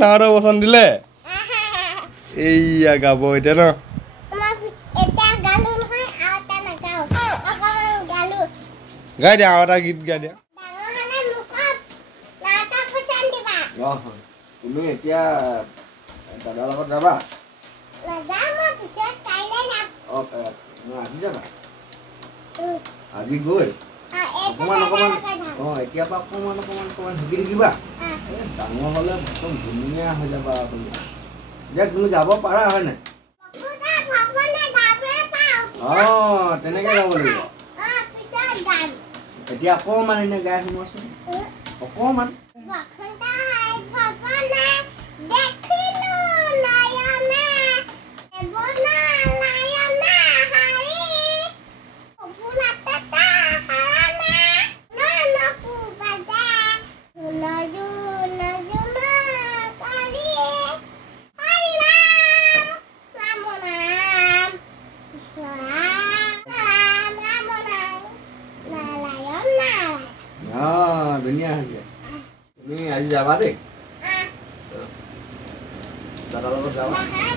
নাহৰ বচন দিলে এইয়া গাব এতিয়া ন গাই দিয়া আৰু এটা গীত গাই দিয়া তুমি এতিয়া দাদাৰ লগত যাবা আজি যাবা আজি গৈ অকমান অকমান এতিয়া পৰা অকমান অকমান অকমান শিকি থাকিবা ডাঙৰ হলে একদম ধুনীয়া হৈ যাবা তুমি যে তুমি যাব পাৰা হয় নাই তেনেকে যাব লাগিব এতিয়া অকমান এনে গাই শুনোৱাচোন অকমান ধুনীয়া হৈছে তুমি আজি যাবা দেই দাদাৰ লগত যাবা